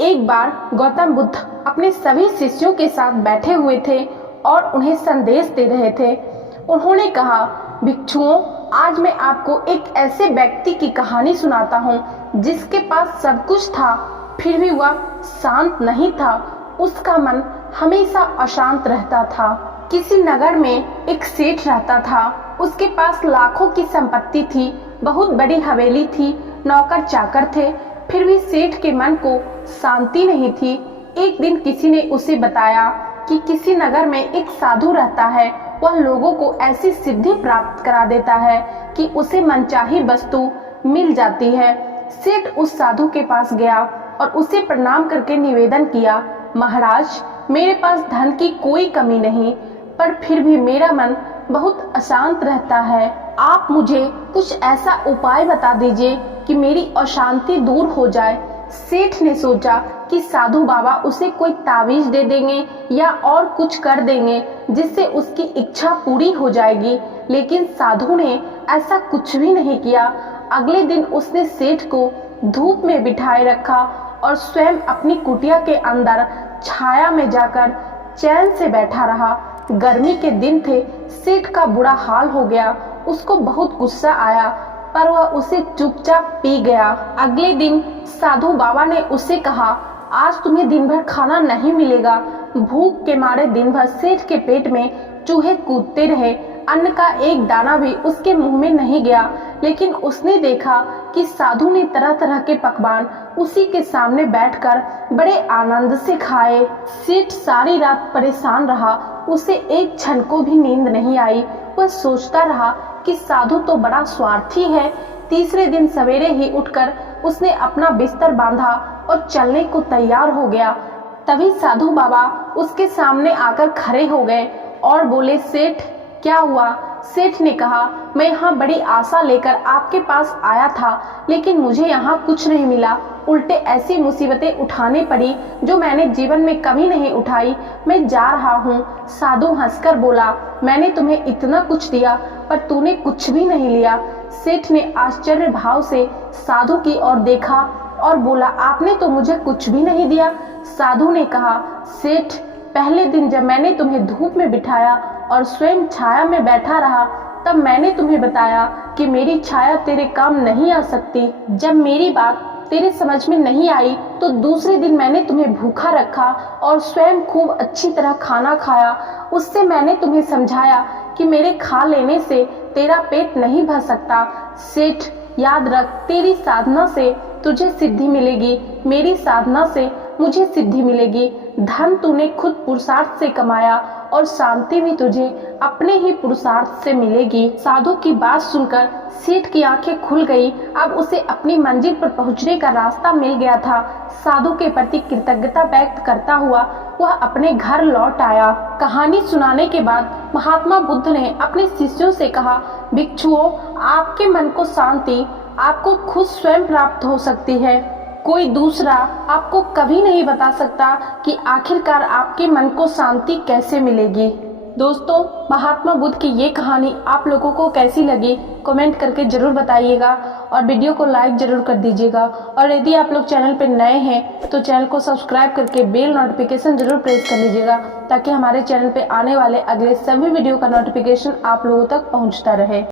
एक बार गौतम बुद्ध अपने सभी शिष्यों के साथ बैठे हुए थे और उन्हें संदेश दे रहे थे। उन्होंने कहा, भिक्षुओं, आज मैं आपको एक ऐसे व्यक्ति की कहानी सुनाता हूँ जिसके पास सब कुछ था, फिर भी वह शांत नहीं था। उसका मन हमेशा अशांत रहता था। किसी नगर में एक सेठ रहता था। उसके पास लाखों की संपत्ति थी, बहुत बड़ी हवेली थी, नौकर चाकर थे, फिर भी सेठ के मन को शांति नहीं थी। एक दिन किसी ने उसे बताया कि किसी नगर में एक साधु रहता है। वह लोगों को ऐसी सिद्धि प्राप्त करा देता है कि उसे मनचाही वस्तु मिल जाती है। सेठ उस साधु के पास गया और उसे प्रणाम करके निवेदन किया, महाराज, मेरे पास धन की कोई कमी नहीं, पर फिर भी मेरा मन बहुत अशांत रहता है। आप मुझे कुछ ऐसा उपाय बता दीजिए कि मेरी अशांति दूर हो जाए। सेठ ने सोचा कि साधु बाबा उसे कोई तावीज दे देंगे या और कुछ कर देंगे जिससे उसकी इच्छा पूरी हो जाएगी, लेकिन साधु ने ऐसा कुछ भी नहीं किया। अगले दिन उसने सेठ को धूप में बिठाए रखा और स्वयं अपनी कुटिया के अंदर छाया में जाकर चैन से बैठा रहा। गर्मी के दिन थे, सेठ का बुरा हाल हो गया। उसको बहुत गुस्सा आया, पर वह उसे चुपचाप पी गया। अगले दिन साधु बाबा ने उसे कहा, आज तुम्हें दिन भर खाना नहीं मिलेगा। भूख के मारे दिन भर सेठ के पेट में चूहे कूदते रहे। अन्न का एक दाना भी उसके मुंह में नहीं गया, लेकिन उसने देखा कि साधु ने तरह तरह के पकवान उसी के सामने बैठकर बड़े आनंद से खाए। सेठ सारी रात परेशान रहा, उसे एक क्षण को भी नींद नहीं आई। वह सोचता रहा कि साधु तो बड़ा स्वार्थी है। तीसरे दिन सवेरे ही उठकर उसने अपना बिस्तर बांधा और चलने को तैयार हो गया। तभी साधु बाबा उसके सामने आकर खड़े हो गए और बोले, सेठ, क्या हुआ? सेठ ने कहा, मैं यहाँ बड़ी आशा लेकर आपके पास आया था, लेकिन मुझे यहाँ कुछ नहीं मिला। उल्टे ऐसी मुसीबतें उठानी पड़ी जो मैंने जीवन में कभी नहीं उठाई। मैं जा रहा हूँ। साधु हंसकर बोला, मैंने तुम्हें इतना कुछ दिया, पर तूने कुछ भी नहीं लिया। सेठ ने आश्चर्य भाव से साधु की ओर देखा और बोला, आपने तो मुझे कुछ भी नहीं दिया। साधु ने कहा, सेठ, पहले दिन जब मैंने तुम्हें धूप में बिठाया और स्वयं छाया में बैठा रहा, तब मैंने तुम्हें बताया कि मेरी छाया तेरे काम नहीं आ सकती। जब मेरी बात तेरे समझ में नहीं आई तो दूसरे दिन मैंने तुम्हें भूखा रखा और स्वयं खूब अच्छी तरह खाना खाया। उससे मैंने तुम्हें समझाया कि मेरे खा लेने से तेरा पेट नहीं भर सकता। सेठ, याद रख, तेरी साधना से तुझे सिद्धि मिलेगी, मेरी साधना से मुझे सिद्धि मिलेगी। धन तूने खुद पुरुषार्थ से कमाया और शांति भी तुझे अपने ही पुरुषार्थ से मिलेगी। साधु की बात सुनकर सेठ की आंखें खुल गई। अब उसे अपनी मंजिल पर पहुंचने का रास्ता मिल गया था। साधु के प्रति कृतज्ञता व्यक्त करता हुआ वह अपने घर लौट आया। कहानी सुनाने के बाद महात्मा बुद्ध ने अपने शिष्यों से कहा, भिक्षुओं, आपके मन को शांति आपको खुद स्वयं प्राप्त हो सकती है। कोई दूसरा आपको कभी नहीं बता सकता कि आखिरकार आपके मन को शांति कैसे मिलेगी। दोस्तों, महात्मा बुद्ध की ये कहानी आप लोगों को कैसी लगी कमेंट करके जरूर बताइएगा और वीडियो को लाइक जरूर कर दीजिएगा। और यदि आप लोग चैनल पर नए हैं तो चैनल को सब्सक्राइब करके बेल नोटिफिकेशन जरूर प्रेस कर लीजिएगा, ताकि हमारे चैनल पे आने वाले अगले सभी वीडियो का नोटिफिकेशन आप लोगों तक पहुंचता रहे।